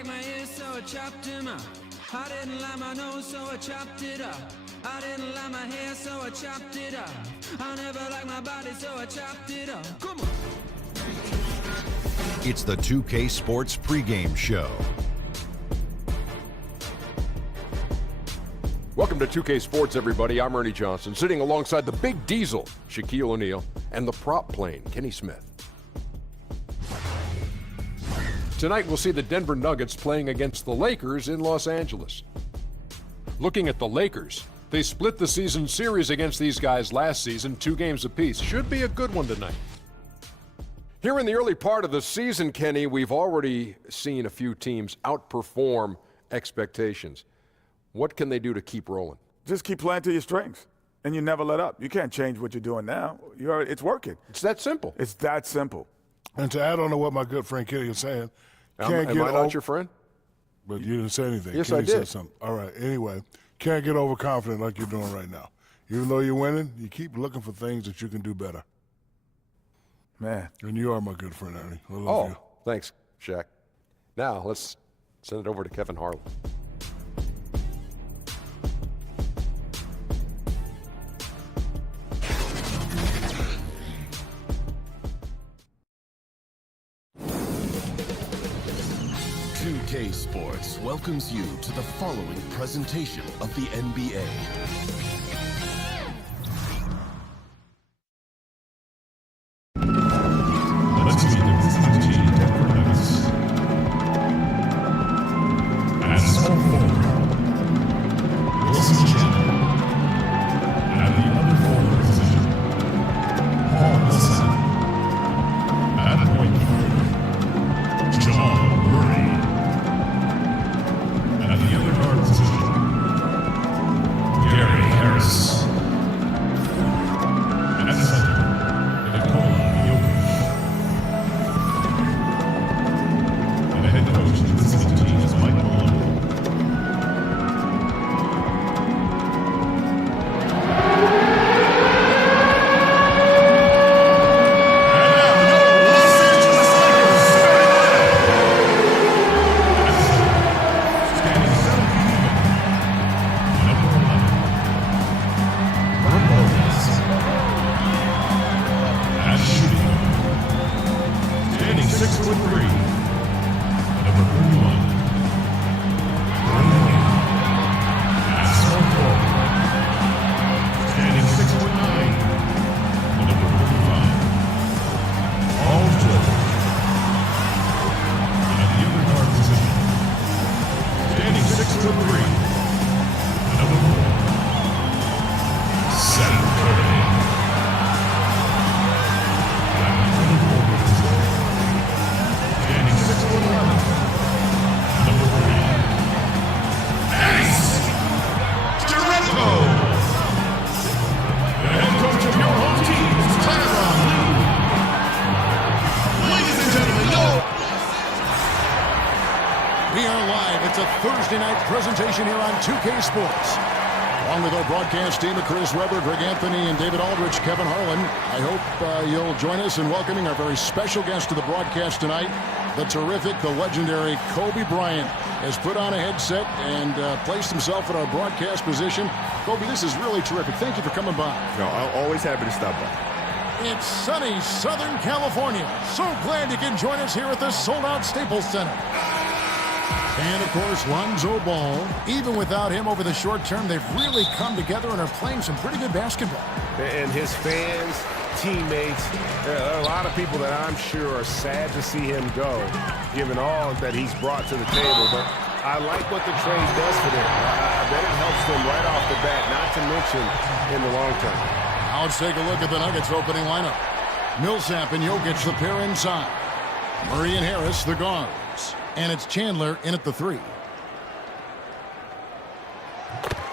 like my ears, so I chopped him up. I didn't like my nose, so I chopped it up. I didn't like my hair, so I chopped it up. I never liked my body, so I chopped it up. Come on. It's the 2K Sports pregame show. Welcome to 2K Sports, everybody. I'm Ernie Johnson, sitting alongside the Big Diesel, Shaquille O'Neal, and the prop plane, Kenny Smith. Tonight, we'll see the Denver Nuggets playing against the Lakers in Los Angeles. Looking at the Lakers, they split the season series against these guys last season, 2 games apiece. Should be a good one tonight. Here in the early part of the season, Kenny, we've already seen a few teams outperform expectations. What can they do to keep rolling? Just keep playing to your strengths, and you never let up. You can't change what you're doing now. It's working. It's that simple. It's that simple. And to add on to what my good friend Kenny is saying, Am I not your friend? But you didn't say anything. Yes, Kenny I did. said something. All right. Anyway, can't get overconfident like you're doing right now. Even though you're winning, you keep looking for things that you can do better. Man. And you are my good friend, Ernie. I love you. Thanks, Shaq. Now, let's send it over to Kevin Harlan. Sports welcomes you to the following presentation of the NBA. Let's meet the Denver Nuggets. At small forward, Wilson Chandler. At the other forward position, Paul Millsap. At point guard, John Murray. At the other guard position, Gary Harris. At center, Nikola Jokic. And the head coach of the visiting team is Mike Malone. Presentation here on 2K Sports. Along with our broadcast team of Chris Webber, Greg Anthony, and David Aldrich, Kevin Harlan. I hope you'll join us in welcoming our very special guest to the broadcast tonight. The terrific, the legendary Kobe Bryant has put on a headset and placed himself in our broadcast position. Kobe, this is really terrific. Thank you for coming by. No, I'm always happy to stop by. It's sunny Southern California. So glad you can join us here at the sold-out Staples Center. And, of course, Lonzo Ball. Even without him over the short term, they've really come together and are playing some pretty good basketball. And his fans, teammates, there are a lot of people that I'm sure are sad to see him go, given all that he's brought to the table. But I like what the trade does for them. I bet it helps them right off the bat, not to mention in the long term. Now let's take a look at the Nuggets opening lineup. Millsap and Jokic, the pair inside. Murray and Harris, the guards. And it's Chandler in at the 3.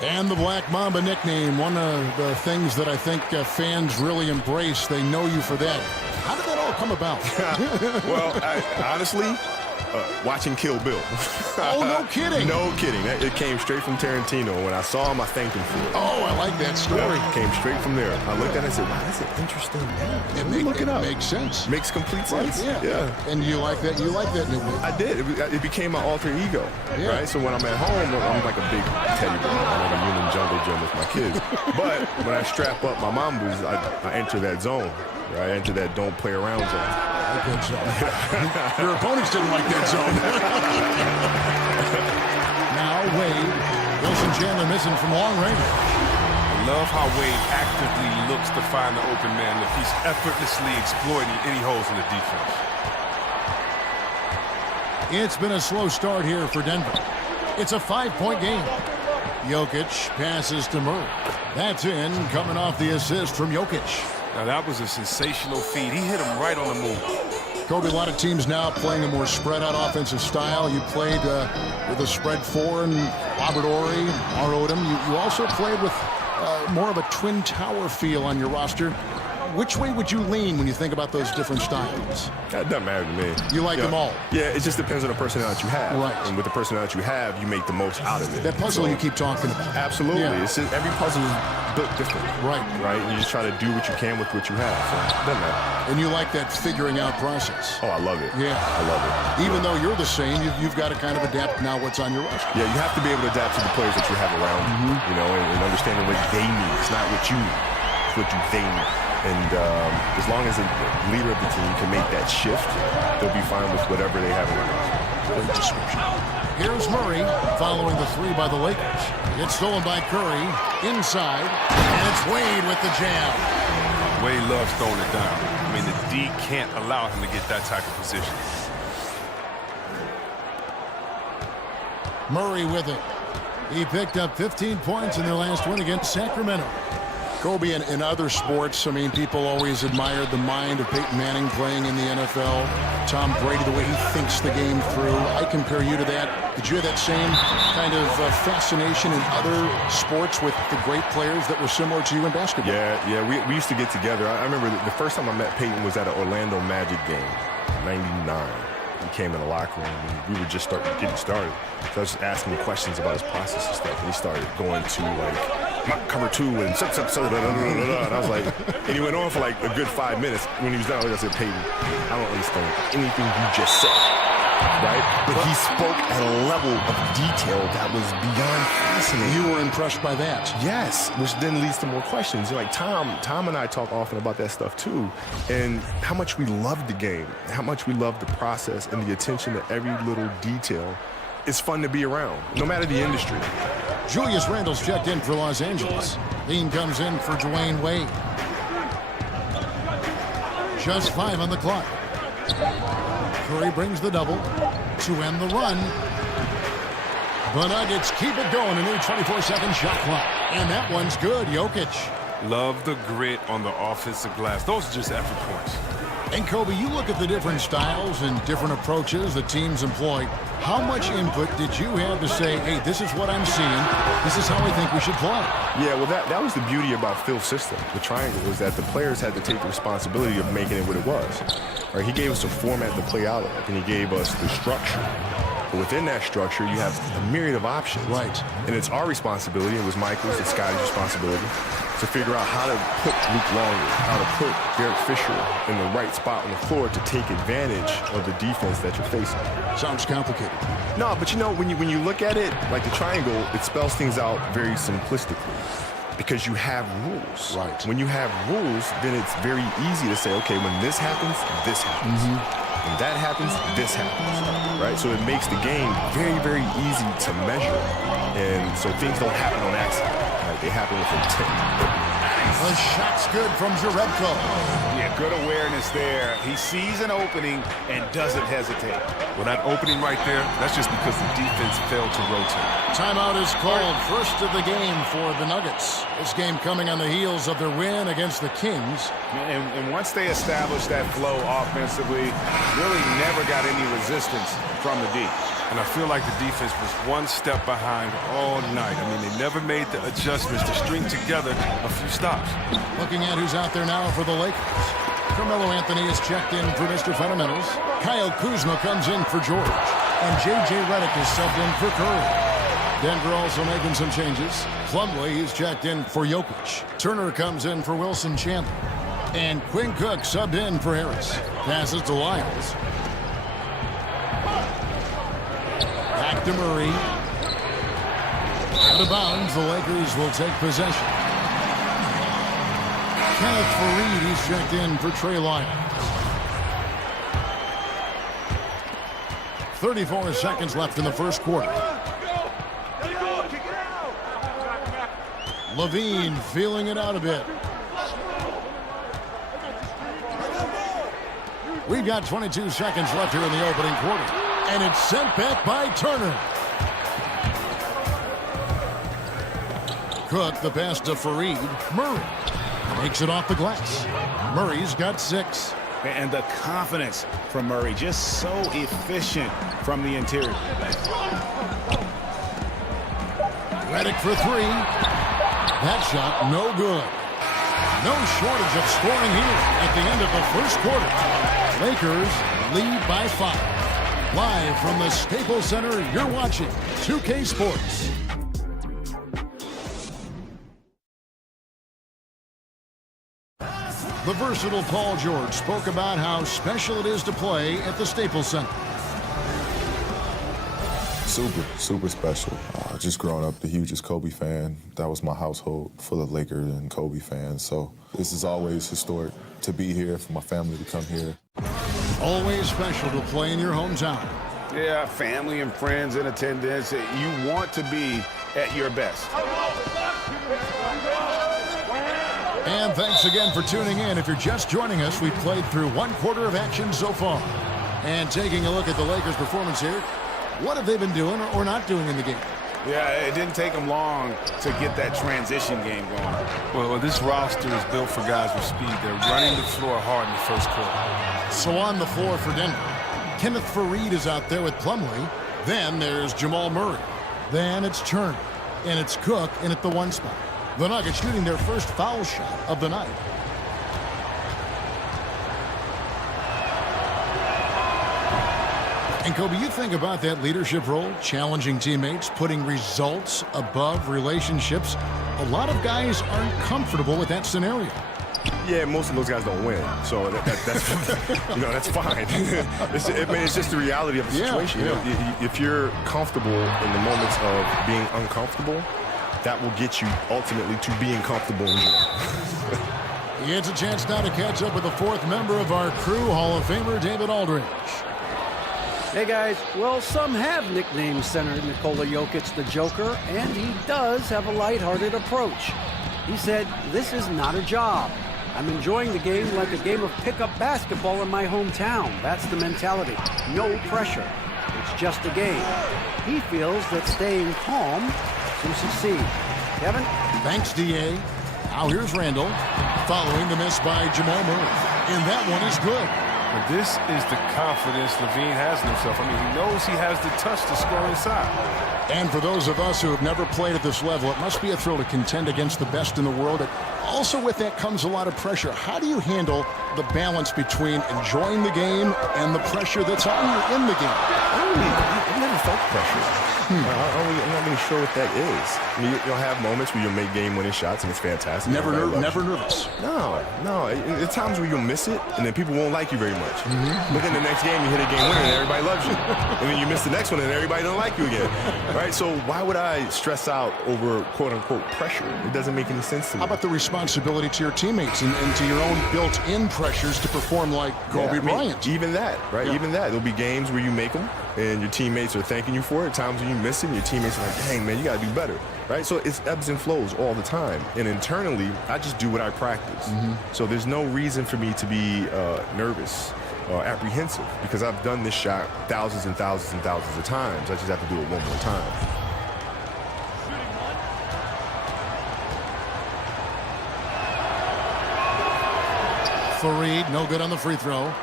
And the Black Mamba nickname, one of the things that I think fans really embrace. They know you for that. How did that all come about? Well, honestly, watching Kill Bill. Oh, no kidding. No kidding. It came straight from Tarantino. When I saw him, I thanked him for it. Oh, I like that story. Yeah, came straight from there. I looked at it and said, wow, that's an interesting name. Look it up. Makes sense. Makes complete sense. Right, yeah. And you like that nickname? I did. It became my alter ego, right? So when I'm at home, I'm like a big teddy bear. I'm like a human jungle gym with my kids. But when I strap up my Mambas, I enter that zone. Right? I enter that don't play around zone. Good zone. Your opponents didn't like that zone. Now Wade. Wilson Chandler missing from long range. I love how Wade actively looks to find the open man. Look, he's effortlessly exploiting any holes in the defense. It's been a slow start here for Denver. It's a 5-point game. Jokic passes to Murray. That's in, coming off the assist from Jokic. Now that was a sensational feed. He hit him right on the move. Kobe, a lot of teams now playing a more spread-out offensive style. You played with a spread 4 and Robert Horry, Mar Odom. You also played with more of a twin tower feel on your roster. Which way would you lean when you think about those different styles? That doesn't matter to me. You like them all? Yeah, it just depends on the personnel that you have. Right. And with the personnel that you have, you make the most out of it. That puzzle you keep talking about. Absolutely. Yeah. It's just, every puzzle is built different. Right. Right? You just try to do what you can with what you have. So it doesn't matter. And you like that figuring out process. Oh, I love it. Yeah. I love it. Even though you're the same, you've got to kind of adapt now what's on your roster. Yeah, you have to be able to adapt to the players that you have around you, you know, and understanding what they need. It's not what you need. It's what they need. And as long as the leader of the team can make that shift, they'll be fine with whatever they have around. Great description. Here's Murray following the 3 by the Lakers. It's stolen by Curry inside, and it's Wade with the jam. Wade loves throwing it down. I mean, the D can't allow him to get that type of position. Murray with it. He picked up 15 points in their last win against Sacramento. Kobe, in other sports, I mean, people always admired the mind of Peyton Manning playing in the NFL. Tom Brady, the way he thinks the game through. I compare you to that. Did you have that same kind of fascination in other sports with the great players that were similar to you in basketball? Yeah. We used to get together. I remember the first time I met Peyton was at an Orlando Magic game, '99. He came in the locker room and we were just getting started. So I was just asking him questions about his process and stuff, and he started going to like cover 2 and and I was like, and he went on for like a good 5 minutes. When he was done, I said, Peyton, I don't understand anything you just said, right? But he spoke at a level of detail that was beyond fascinating. You were impressed by that? Yes, which then leads to more questions. Like Tom and I talk often about that stuff too, and how much we love the game, how much we love the process and the attention to every little detail. It's fun to be around, no matter the industry. Julius Randle's checked in for Los Angeles. Lean comes in for Dwayne Wade. Just 5 on the clock. Curry brings the double to end the run. The Nuggets keep it going, a new 24-second shot clock. And that one's good, Jokic. Love the grit on the offensive glass. Those are just effort points. And Kobe, you look at the different styles and different approaches the teams employ. How much input did you have to say, hey, this is what I'm seeing, this is how I think we should play? Yeah, well, that was the beauty about Phil's system, the triangle, was that the players had to take the responsibility of making it what it was. Right, he gave us a format to play out of, and he gave us the structure. But within that structure, you have a myriad of options. Right. And it's our responsibility, it was Michael's, it's Scotty's responsibility, to figure out how to put Luke Longley, how to put Derek Fisher in the right spot on the floor to take advantage of the defense that you're facing. Sounds complicated. No, but you know, when you look at it, like the triangle, it spells things out very simplistically because you have rules. Right. When you have rules, then it's very easy to say, okay, when this happens, this happens. When that happens, this happens, right? So it makes the game very, very easy to measure. And so things don't happen on accident, right? They happen with intent. The shot's good from Jerebko. Yeah, good awareness there. He sees an opening and doesn't hesitate. Well, that opening right there, that's just because the defense failed to rotate. Timeout is called, first of the game for the Nuggets. This game coming on the heels of their win against the Kings. And once they established that flow offensively, really never got any resistance from the D. And I feel like the defense was one step behind all night. I mean, they never made the adjustments to string together a few stops. Looking at who's out there now for the Lakers. Carmelo Anthony is checked in for Mr. Fundamentals. Kyle Kuzma comes in for George. And J.J. Redick is subbed in for Curry. Denver also making some changes. Plumlee is checked in for Jokic. Turner comes in for Wilson Chandler. And Quinn Cook subbed in for Harris. Passes to Lyles. Back to Murray. Out of bounds, the Lakers will take possession. Kenneth Faried, he's checked in for Trey Lyles. 34 seconds left in the first quarter. Levine feeling it out a bit. We've got 22 seconds left here in the opening quarter. And it's sent back by Turner. Cook, the pass to Faried. Murray makes it off the glass. Murray's got 6. And the confidence from Murray, just so efficient from the interior. Redick for 3. That shot, no good. No shortage of scoring here at the end of the first quarter. Lakers lead by 5. Live from the Staples Center, you're watching 2K Sports. The versatile Paul George spoke about how special it is to play at the Staples Center. Super special. Just growing up the hugest Kobe fan. That was my household, full of Lakers and Kobe fans. So this is always historic to be here, for my family to come here. Always special to play in your hometown. Yeah, family and friends in attendance. You want to be at your best. And thanks again for tuning in. If you're just joining us, we've played through 1 quarter of action so far. And taking a look at the Lakers' performance here, what have they been doing or not doing in the game? Yeah, it didn't take them long to get that transition game going. Well, this roster is built for guys with speed. They're running the floor hard in the first quarter. So on the floor for Denver, Kenneth Faried is out there with Plumlee. Then there's Jamal Murray. Then it's Turner. And it's Cook in at the 1 spot. The Nuggets shooting their first foul shot of the night. And Kobe, you think about that leadership role, challenging teammates, putting results above relationships. A lot of guys aren't comfortable with that scenario. Yeah, most of those guys don't win, so that's that's fine. It's just the reality of the situation. Yeah. You know, if you're comfortable in the moments of being uncomfortable, that will get you ultimately to being comfortable in general. He gets a chance now to catch up with the 4th member of our crew, Hall of Famer David Aldridge. Hey guys, well, some have nicknamed center Nikola Jokic the Joker, and he does have a lighthearted approach. He said, "This is not a job. I'm enjoying the game like a game of pickup basketball in my hometown. That's the mentality. No pressure. It's just a game." He feels that staying calm to succeed. Kevin? Thanks, D.A. Now here's Randall, following the miss by Jamal Murray. And that one is good. But this is the confidence Levine has in himself. I mean, he knows he has the touch to score inside. And for those of us who have never played at this level, it must be a thrill to contend against the best in the world. But also with that comes a lot of pressure. How do you handle the balance between enjoying the game and the pressure that's on you in the game? I've never felt pressure. I'm not really sure what that is. I mean, you'll have moments where you'll make game-winning shots, and it's fantastic. Never nervous. No. There's times where you'll miss it, and then people won't like you very much. But then the next game, you hit a game winner, and everybody loves you. And then you miss the next one, and everybody don't like you again. Right? So why would I stress out over quote-unquote pressure? It doesn't make any sense to me. How about the responsibility to your teammates and to your own built-in pressures to perform like Kobe Bryant? Even that, right? Yeah. Even that. There'll be games where you make them, and your teammates are thanking you for it. Times when you miss it, and your teammates are like, dang, man, you got to do better. Right? So it's ebbs and flows all the time. And internally, I just do what I practice. So there's no reason for me to be nervous or apprehensive, because I've done this shot thousands and thousands and thousands of times. I just have to do it one more time. Faried, no good on the free throw.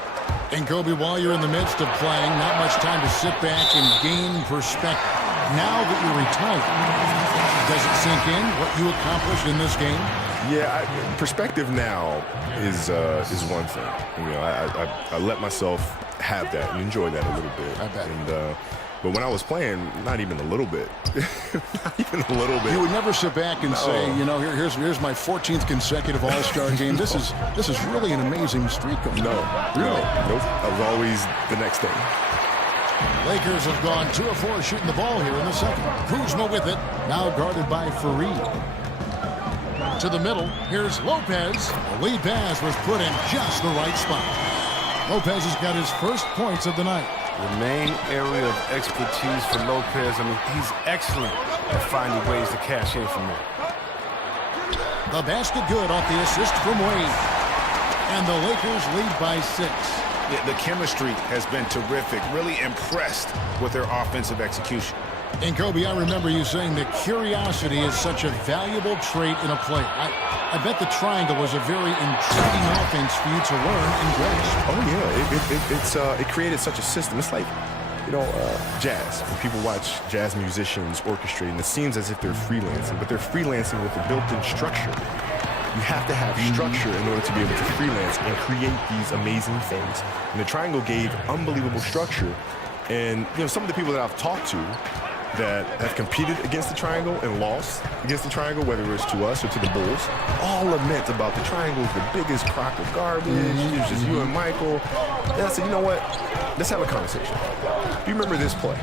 And Kobe, while you're in the midst of playing, not much time to sit back and gain perspective. Now that you're retired, Does it sink in what you accomplished in this game? Yeah, perspective now is one thing. You know, I let myself have that and enjoy that a little bit. I bet. And, but when I was playing, not even a little bit. Not even a little bit. You would never sit back and say, you know, here's my 14th consecutive All-Star game. This is really an amazing streak. No, really? Nope. I was always the next thing. Lakers have gone 2 of 4 shooting the ball here in the second. Kuzma with it, now guarded by Fareed. To the middle, here's Lopez. The lead pass was put in just the right spot. Lopez has got his first points of the night. The main area of expertise for Lopez, I mean, he's excellent at finding ways to cash in from there. The basket good off the assist from Wade. And the Lakers lead by 6. Yeah, the chemistry has been terrific. Really impressed with their offensive execution. And Kobe, I remember you saying that curiosity is such a valuable trait in a player. I bet the triangle was a very intriguing offense for you to learn and grasp. Oh yeah, it created such a system. It's like, you know, jazz. When people watch jazz musicians orchestrating, it seems as if they're freelancing, but they're freelancing with a built-in structure. You have to have structure in order to be able to freelance and create these amazing things. And the triangle gave unbelievable structure. And you know, some of the people that I've talked to that have competed against the triangle and lost against the triangle, whether it's to us or to the Bulls, all lament about the triangle is the biggest crock of garbage. It's just you and Michael. And I said, you know what? Let's have a conversation. Do you remember this play?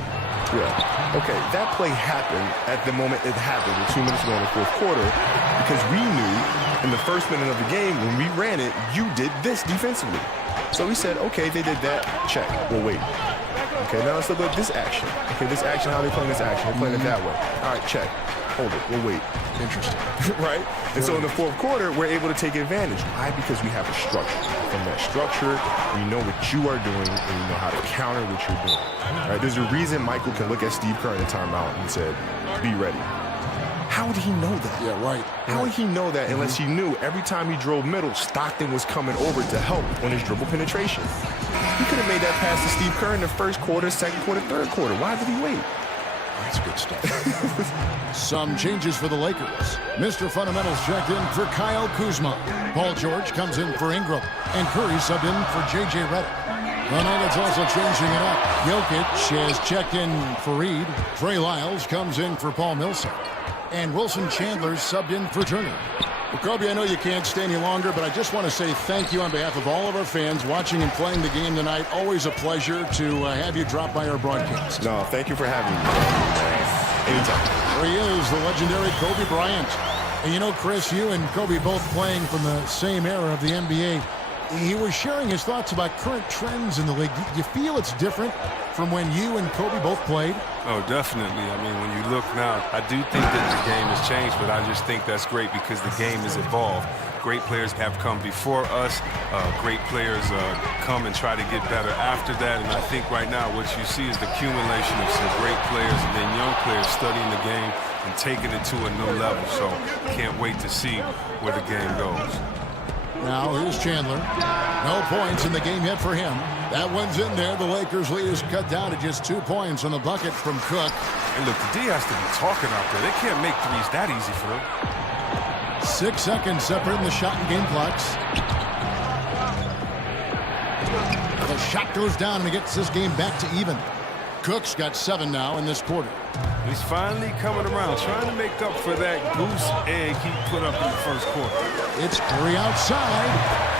Yeah. Okay, that play happened at the moment it happened, with 2 minutes ago in the fourth quarter, because we knew in the first minute of the game when we ran it, you did this defensively. So we said, okay, they did that. Check. We'll wait. Okay, now let's look at this action. Okay, this action, how they playing this action? They're playing it that way. All right, check. Hold it. We'll wait. Interesting. Right? And so in the fourth quarter, we're able to take advantage. Why? Because we have a structure. From that structure, we know what you are doing, and we know how to counter what you're doing. All right? There's a reason Michael can look at Steve Kerr in a timeout and said, be ready. How would he know that? Yeah, right. How would he know that unless he knew every time he drove middle, Stockton was coming over to help on his dribble penetration? He could have made that pass to Steve Kerr in the first quarter, second quarter, third quarter. Why did he wait? That's good stuff. Some changes for the Lakers. Mr. Fundamentals checked in for Kyle Kuzma. Paul George comes in for Ingram. And Curry subbed in for J.J. Redick. The Nuggets also changing it up. Jokic has checked in for Reed. Trey Lyles comes in for Paul Millsap. And Wilson Chandler subbed in for Turner. Well, Kobe, I know you can't stay any longer, but I just want to say thank you on behalf of all of our fans watching and playing the game tonight. Always a pleasure to have you drop by our broadcast. No, thank you for having me. Anytime. There he is, the legendary Kobe Bryant. And you know, Chris, you and Kobe both playing from the same era of the NBA. He was sharing his thoughts about current trends in the league. Do you feel it's different from when you and Kobe both played? Oh, definitely. I mean, when you look now, I do think that the game has changed, but I just think that's great because the game has evolved. Great players have come before us. Great players come and try to get better after that. And I think right now what you see is the accumulation of some great players and then young players studying the game and taking it to a new level. So can't wait to see where the game goes. Now here's Chandler. No points in the game yet for him. That one's in there. The Lakers lead is cut down to just 2 points on the bucket from Cook. And look, the D has to be talking out there. They can't make threes that easy for them. 6 seconds separating the shot and game clocks. The shot goes down and it gets this game back to even. Cook's got 7 now in this quarter. He's finally coming around, trying to make up for that goose egg he put up in the first quarter. It's Curry outside.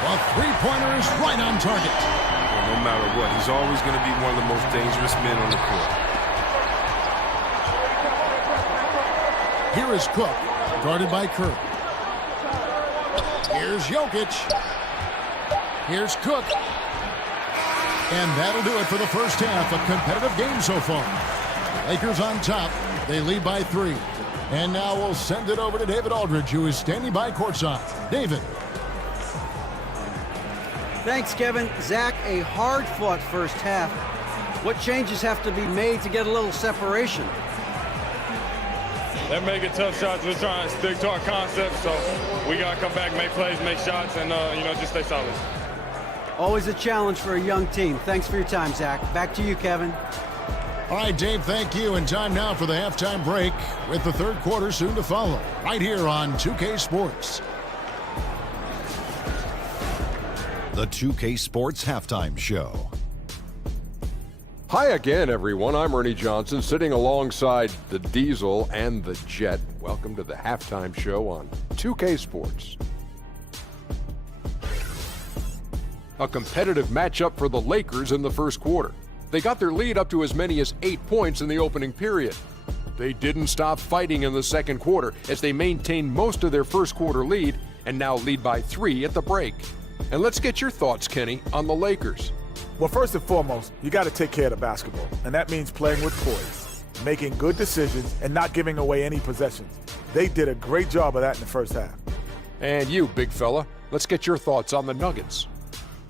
A three-pointer is right on target. Well, no matter what, he's always going to be one of the most dangerous men on the court. Here is Cook, guarded by Curry. Here's Jokic. Here's Cook. And that'll do it for the first half. A competitive game so far. Lakers on top. They lead by 3. And now we'll send it over to David Aldridge, who is standing by courtside. David. Thanks, Kevin. Zach, a hard-fought first half. What changes have to be made to get a little separation? They're making tough shots. We're trying to stick to our concept, so we got to come back, make plays, make shots, and, just stay solid. Always a challenge for a young team. Thanks for your time, Zach. Back to you, Kevin. All right, Dave, thank you. And time now for the halftime break with the third quarter soon to follow right here on 2K Sports. The 2K Sports Halftime Show. Hi again, everyone. I'm Ernie Johnson, sitting alongside the Diesel and the Jet. Welcome to the halftime show on 2K Sports. A competitive matchup for the Lakers in the first quarter. They got their lead up to as many as 8 points in the opening period. They didn't stop fighting in the second quarter as they maintained most of their first quarter lead and now lead by 3 at the break. And let's get your thoughts, Kenny, on the Lakers. Well, first and foremost, you got to take care of the basketball, and that means playing with poise, making good decisions, and not giving away any possessions. They did a great job of that in the first half. And you, big fella, let's get your thoughts on the Nuggets.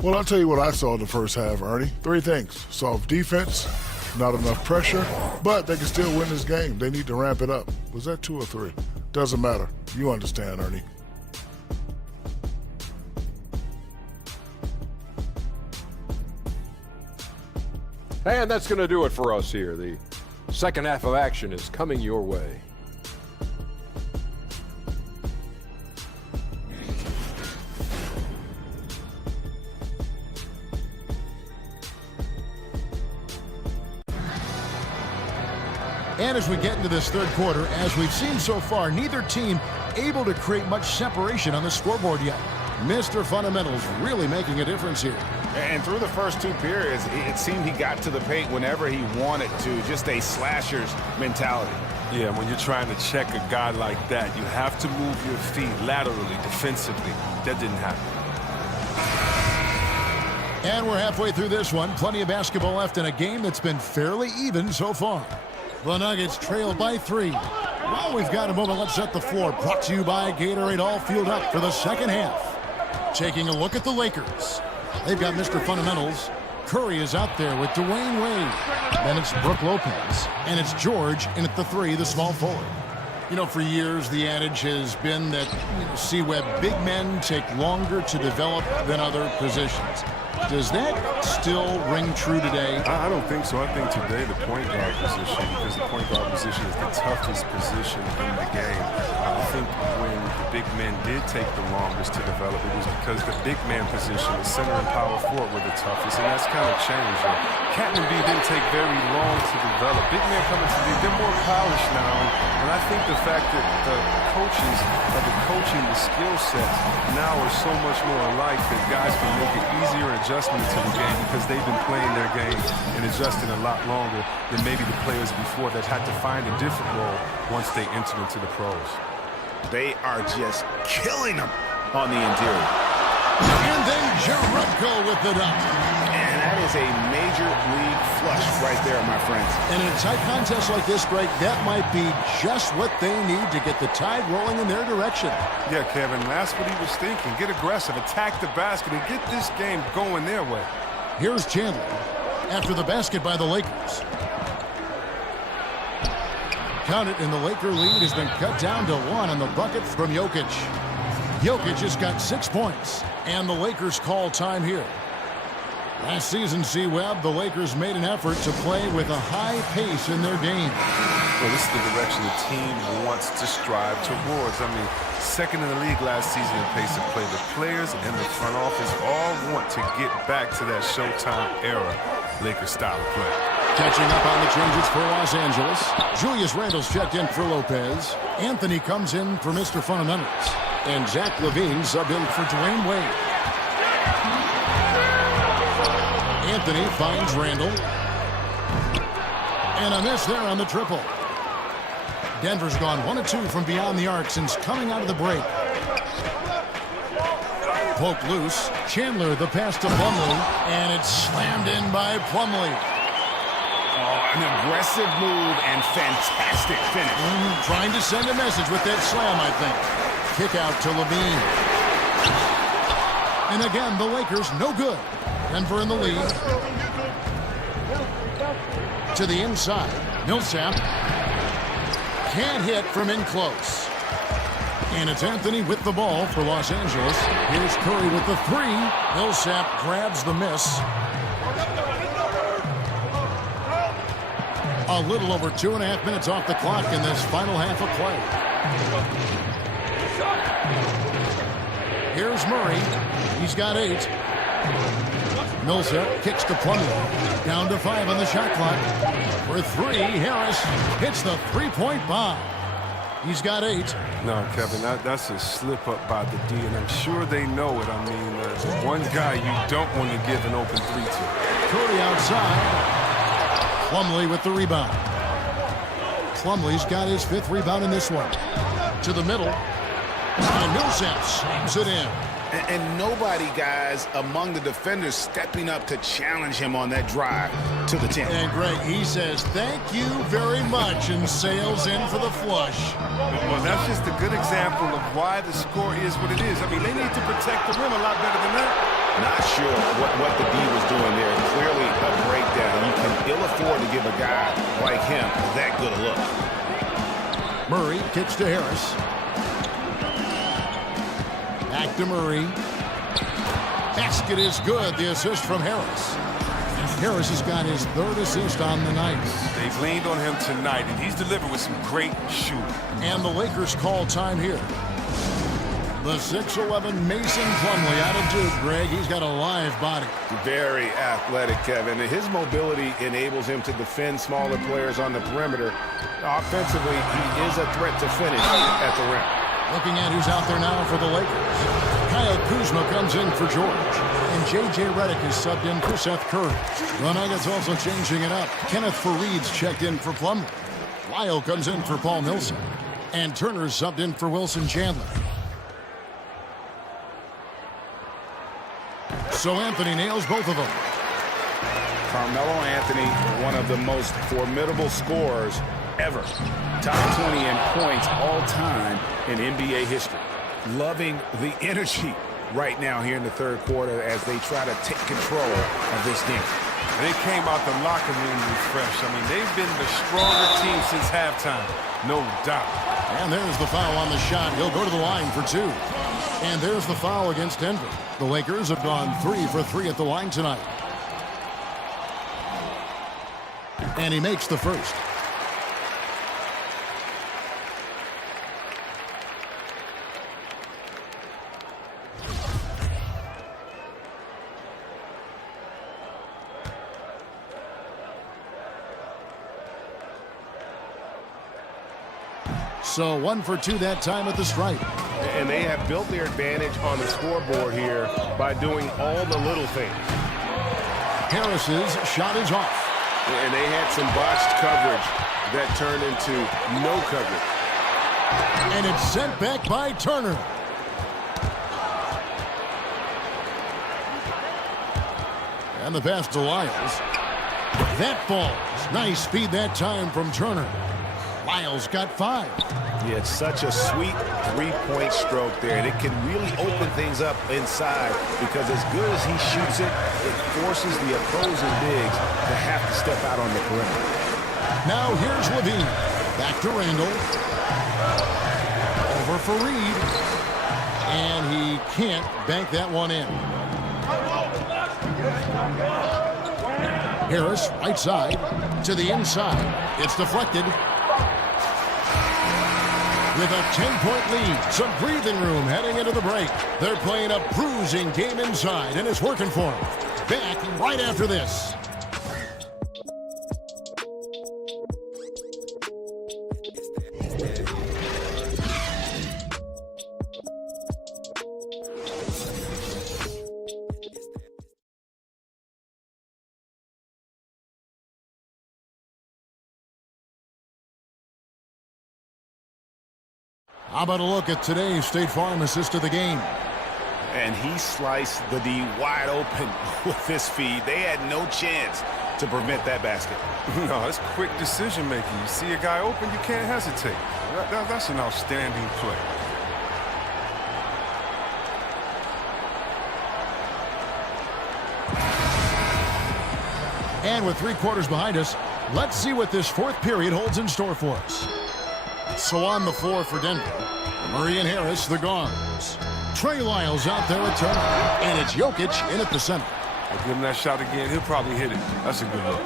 Well, I'll tell you what I saw in the first half, Ernie. 3 things. Soft defense, not enough pressure, but they can still win this game. They need to ramp it up. Was that 2 or 3? Doesn't matter. You understand, Ernie. And that's going to do it for us here. The second half of action is coming your way. And as we get into this third quarter, as we've seen so far, neither team able to create much separation on the scoreboard yet. Mr. Fundamentals really making a difference here. And through the first 2 periods, it seemed he got to the paint whenever he wanted to, just a slasher's mentality. Yeah, when you're trying to check a guy like that, you have to move your feet laterally, defensively. That didn't happen. And we're halfway through this one. Plenty of basketball left in a game that's been fairly even so far. The Nuggets trail by 3. Well, we've got a moment. Let's set the floor. Brought to you by Gatorade, all fueled up for the second half. Taking a look at the Lakers. They've got Mr. Fundamentals. Curry is out there with Dwayne Wade. Then it's Brook Lopez. And it's George in at the 3, the small forward. You know, for years, the adage has been that, C-Web, big men take longer to develop than other positions. Does that still ring true today? I don't think so. I think today the point guard position, because the point guard position is the toughest position in the game. I think when the big men did take the longest to develop, it was because the big man position, the center and power forward, were the toughest, and that's kind of changed. Cat and B didn't take very long to develop. Big men coming to league, they're more polished now, and I think the fact that the coaches are the coaching, the skill sets now are so much more alike that guys can make it easier adjustment to the game because they've been playing their game and adjusting a lot longer than maybe the players before that had to find a different role once they entered into the pros. They are just killing them on the interior. And then Jerebko with the dunk. And that is a major league flush right there, my friends. And in a tight contest like this, Greg, that might be just what they need to get the tide rolling in their direction. Yeah, Kevin, that's what he was thinking. Get aggressive, attack the basket, and get this game going their way. Here's Chandler after the basket by the Lakers. Count it, and the Laker lead has been cut down to 1 on the bucket from Jokic. Jokic just got 6 points, and the Lakers call time here. Last season, C-Web, the Lakers made an effort to play with a high pace in their game. Well, this is the direction the team wants to strive towards. I mean, second in the league last season in pace of play. The players and the front office all want to get back to that Showtime era Lakers style of play. Catching up on the changes for Los Angeles. Julius Randle's checked in for Lopez. Anthony comes in for Mr. Fundamentals. And Zach LaVine subbed in for Dwayne Wade. Anthony finds Randle. And a miss there on the triple. Denver's gone 1 of 2 from beyond the arc since coming out of the break. Poke loose. Chandler the pass to Plumlee. And it's slammed in by Plumlee. Oh, an aggressive move and fantastic finish. Trying to send a message with that slam, I think. Kick out to LaVine. And again, the Lakers no good. Denver in the lead. To the inside. Millsap can't hit from in close. And it's Anthony with the ball for Los Angeles. Here's Curry with the 3. Millsap grabs the miss. A little over 2.5 minutes off the clock in this final half of play. Here's Murray. He's got 8. Millsap kicks to Plumlee. Down to 5 on the shot clock. For 3, Harris hits the three-point bomb. He's got 8. No, Kevin, that's a slip up by the D, and I'm sure they know it. I mean, one guy you don't want to give an open 3 to. Curry outside. Plumlee with the rebound. Plumlee's got his 5th rebound in this one. To the middle. And Millsap slams it in. And nobody, guys, among the defenders stepping up to challenge him on that drive to the 10. And Greg, he says, thank you very much, and sails in for the flush. Well, that's just a good example of why the score is what it is. I mean, they need to protect the rim a lot better than that. Not sure what the D was doing there. Clearly a breakdown. You can ill afford to give a guy like him that good a look. Murray kicks to Harris. Back to Murray. Basket is good. The assist from Harris. Harris has got his 3rd assist on the night. They've leaned on him tonight, and he's delivered with some great shooting. And the Lakers call time here. The 6'11" Mason Plumlee out of Duke, Greg. He's got a live body. Very athletic, Kevin. His mobility enables him to defend smaller players on the perimeter. Offensively, he is a threat to finish at the rim. Looking at who's out there now for the Lakers. Kyle Kuzma comes in for George. And J.J. Redick is subbed in for Seth Curry. The Nuggets also changing it up. Kenneth Faried's checked in for Plumlee. Lyle comes in for Paul Millsap. And Turner's subbed in for Wilson Chandler. So Anthony nails both of them. Carmelo Anthony, one of the most formidable scorers ever. Top 20 in points all time in NBA history. Loving the energy right now here in the 3rd quarter as they try to take control of this game. They came out the locker room refreshed. I mean, they've been the stronger team since halftime, no doubt. And there's the foul on the shot. He'll go to the line for 2. And there's the foul against Denver. The Lakers have gone 3 for 3 at the line tonight. And he makes the first. So 1 for 2 that time at the stripe. And they have built their advantage on the scoreboard here by doing all the little things. Harris's shot is off. And they had some botched coverage that turned into no coverage. And it's sent back by Turner. And the pass to Lyles. That falls. Nice speed that time from Turner. Lyles got 5. Yeah, it's such a sweet 3-point stroke there, and it can really open things up inside because as good as he shoots it, it forces the opposing bigs to have to step out on the perimeter. Now here's Levine. Back to Randall. Over for Reed. And he can't bank that one in. Harris, right side, to the inside. It's deflected. With a 10-point lead, some breathing room heading into the break. They're playing a bruising game inside, and it's working for them. Back right after this. How about a look at today's State Farm assist of the game? And he sliced the D wide open with this feed. They had no chance to prevent that basket. No, it's quick decision making. You see a guy open, you can't hesitate. That's an outstanding play. And with 3 quarters behind us, let's see what this 4th period holds in store for us. So on the floor for Denver, Murray and Harris, the guards. Trey Lyles out there with Turner, and it's Jokic in at the center. Give him that shot again, he'll probably hit it. That's a good look.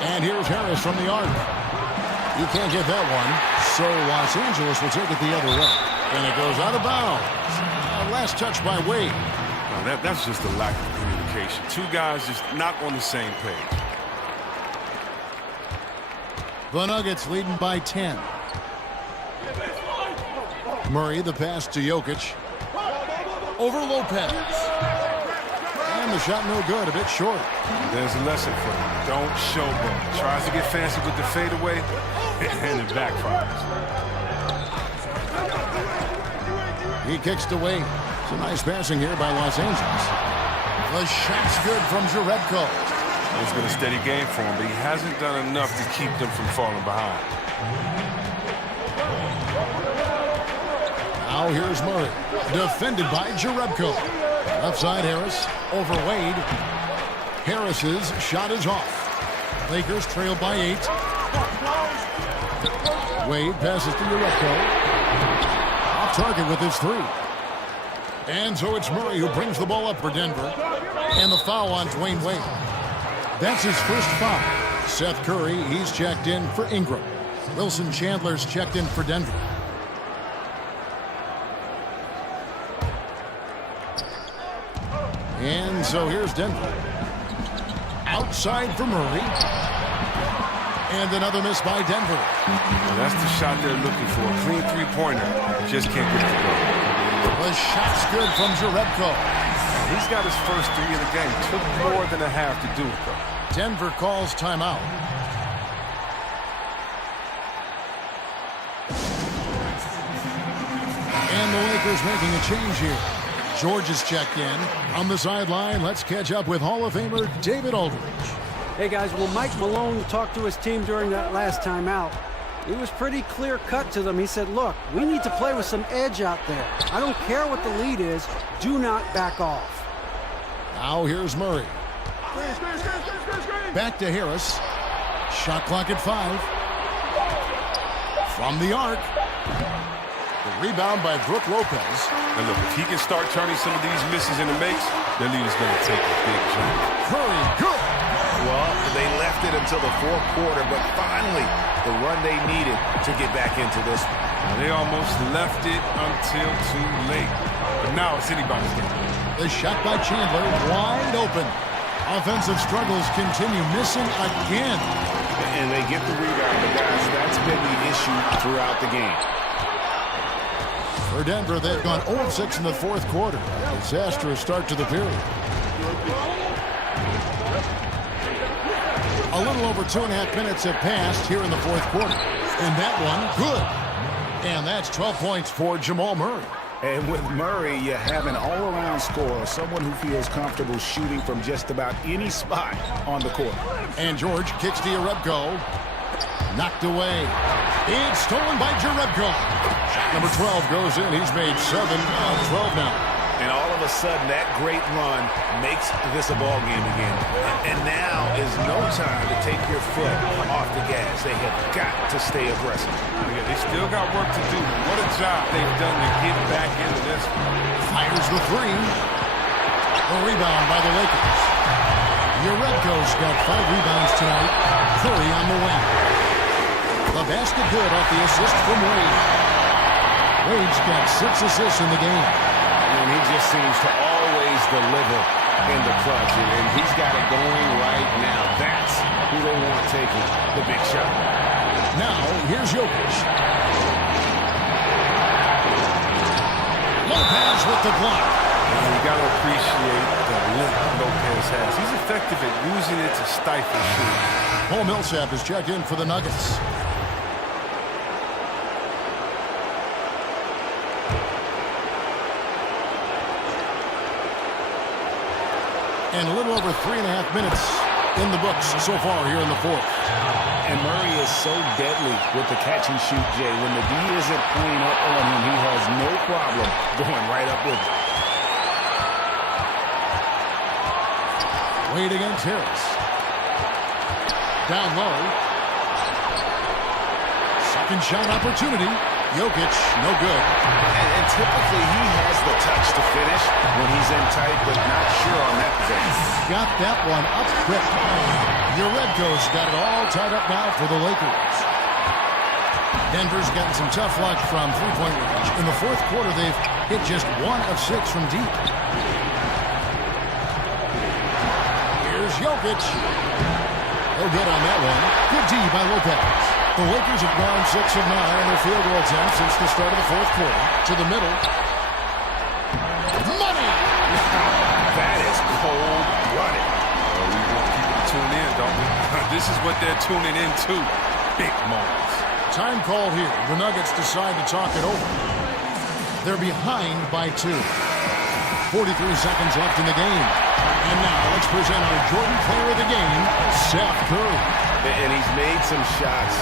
And here's Harris from the arc. He can't get that one, so Los Angeles will take it the other way. And it goes out of bounds. Last touch by Wade. No, that's just a lack of communication. Two guys just not on the same page. The Nuggets leading by 10. Murray, the pass to Jokic. Over Lopez. And the shot no good, a bit short. There's a lesson for him. Don't showboat. Tries to get fancy with the fadeaway, and it backfires. He kicks to Wade. It's a nice passing here by Los Angeles. The shot's good from Jerebko. It's been a steady game for him, but he hasn't done enough to keep them from falling behind. Now here's Murray. Defended by Jerebko. Left side Harris. Over Wade. Harris's shot is off. Lakers trail by 8. Wade passes to Jerebko. Off target with his 3. And so it's Murray who brings the ball up for Denver. And the foul on Dwayne Wade. That's his first foul. Seth Curry, he's checked in for Ingram. Wilson Chandler's checked in for Denver. And so here's Denver. Outside for Murray. And another miss by Denver. Well, that's the shot they're looking for. A clean three-pointer. Just can't get it to go. The shot's good from Jerebko. He's got his first 3 of the game. Took more than a half to do it, though. Denver calls timeout. And the Lakers making a change here. George is checked in. On the sideline, let's catch up with Hall of Famer David Aldridge. Hey, guys, well, Mike Malone talked to his team during that last timeout. He was pretty clear-cut to them. He said, look, we need to play with some edge out there. I don't care what the lead is. Do not back off. Now here's Murray. Back to Harris. Shot clock at 5. From the arc. The rebound by Brook Lopez. And look, if he can start turning some of these misses into makes, their lead is going to take a big jump. Curry, good. Well, they left it until the fourth quarter, but finally the run they needed to get back into this one. They almost left it until too late. But now it's anybody's game. The shot by Chandler, wide open. Offensive struggles continue, missing again. And they get the rebound, but guys, that's been the issue throughout the game. For Denver, they've gone 0-6 in the fourth quarter. Disastrous start to the period. A little over 2.5 minutes have passed here in the fourth quarter. And that one, good. And that's 12 points for Jamal Murray. And with Murray, you have an all-around scorer, someone who feels comfortable shooting from just about any spot on the court. And George kicks to Jerebko. Knocked away. It's stolen by Jerebko. Shot number 12 goes in. He's made 7 out of 12 now. And all of a sudden, that great run makes this a ball game again. And now is no time to take your foot off the gas. They have got to stay aggressive. Yeah, they still got work to do. What a job they've done to get back into this one. Fires the 3. A rebound by the Lakers. Jerebko's got 5 rebounds tonight. Curry on the wing. The basket good off the assist from Wade. Wade's got 6 assists in the game. And he just seems to always deliver in the clutch. And he's got it going right now. That's who they want taking the big shot. Now, here's Jokic. Lopez with the block. You got to appreciate the length Lopez has. He's effective at using it to stifle shooting. Paul Millsap is checked in for the Nuggets. And a little over 3.5 minutes in the books so far here in the fourth. And Murray is so deadly with the catch and shoot, Jay. When the D isn't playing up on him, he has no problem going right up with it. Wade against Harris. Down low. Second shot opportunity. Jokic, no good. And typically he has the touch to finish when he's in tight, but not sure on that possession. got that one up quick. Uredko's got it all tied up now for the Lakers. Denver's gotten some tough luck from three-point range. In the fourth quarter, they've hit just 1 of 6 from deep. Here's Jokic. No good on that one. Good D by Lopez. The Lakers have gone 6 of 9 on their field goal attempts since the start of the fourth quarter. To the middle. Money! That is cold-blooded. We want people to tune in, don't we? This is what they're tuning into. Big moments. Time call here. The Nuggets decide to talk it over. They're behind by 2. 43 seconds left in the game. And now let's present our Jordan player of the game, Seth Curry. And he's made some shots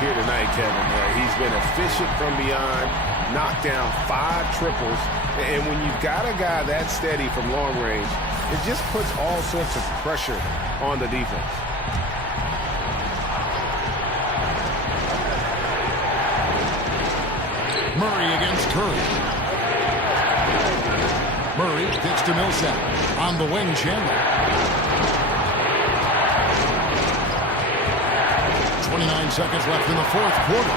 here tonight, Kevin. He's been efficient from beyond, knocked down 5 triples. And when you've got a guy that steady from long range, it just puts all sorts of pressure on the defense. Murray against Curry. Murray kicks to Millsap. On the wing, Chandler. 29 seconds left in the fourth quarter.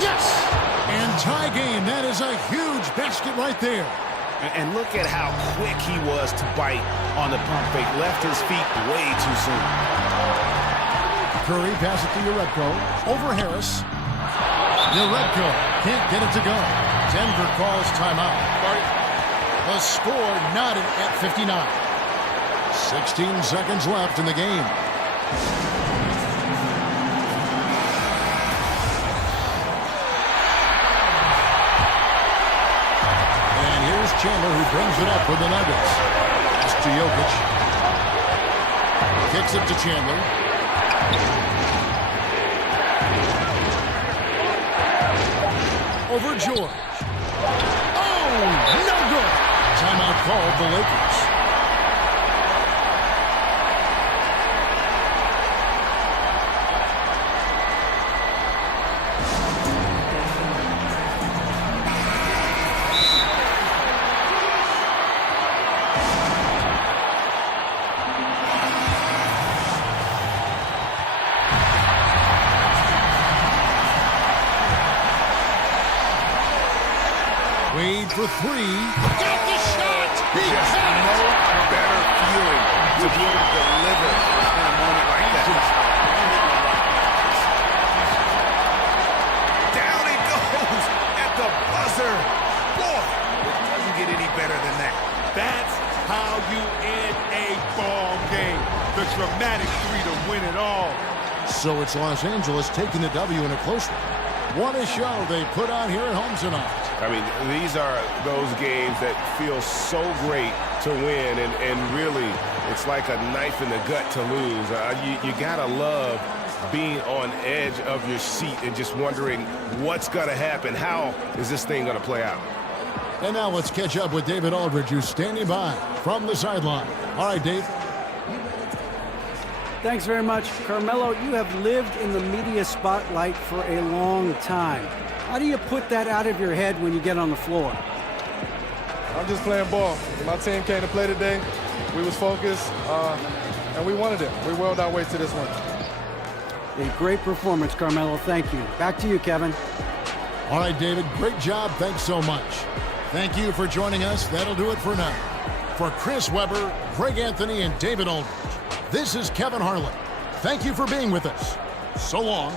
Yes! And tie game. That is a huge basket right there. And look at how quick he was to bite on the pump fake. Left his feet way too soon. Curry passes to Uredko. Over Harris. Uredko can't get it to go. Denver calls timeout. The score knotted at 59. 16 seconds left in the game. And here's Chandler, who brings it up for the Nuggets. It's to Jokic. Kicks it to Chandler. Over George. Oh, no good. Timeout called the Lakers. Wade for 3. Got the shot! He Just no better feeling to be able to deliver in a moment like that. Down it goes at the buzzer. Boy, it doesn't get any better than that. That's how you end a ball game. The dramatic 3 to win it all. So it's Los Angeles taking the W in a close one. What a show they put on here at home tonight. I mean, these are those games that feel so great to win, and really, it's like a knife in the gut to lose. You gotta love being on edge of your seat and just wondering what's gonna happen. How is this thing gonna play out? And now let's catch up with David Aldridge, who's standing by from the sideline. All right, Dave. Thanks very much. Carmelo, you have lived in the media spotlight for a long time. How do you put that out of your head when you get on the floor? I'm just playing ball. My team came to play today. We was focused, and we wanted it. We willed our way to this one. A great performance, Carmelo. Thank you. Back to you, Kevin. All right, David. Great job. Thanks so much. Thank you for joining us. That'll do it for now. For Chris Webber, Greg Anthony, and David Aldridge, this is Kevin Harlan. Thank you for being with us. So long.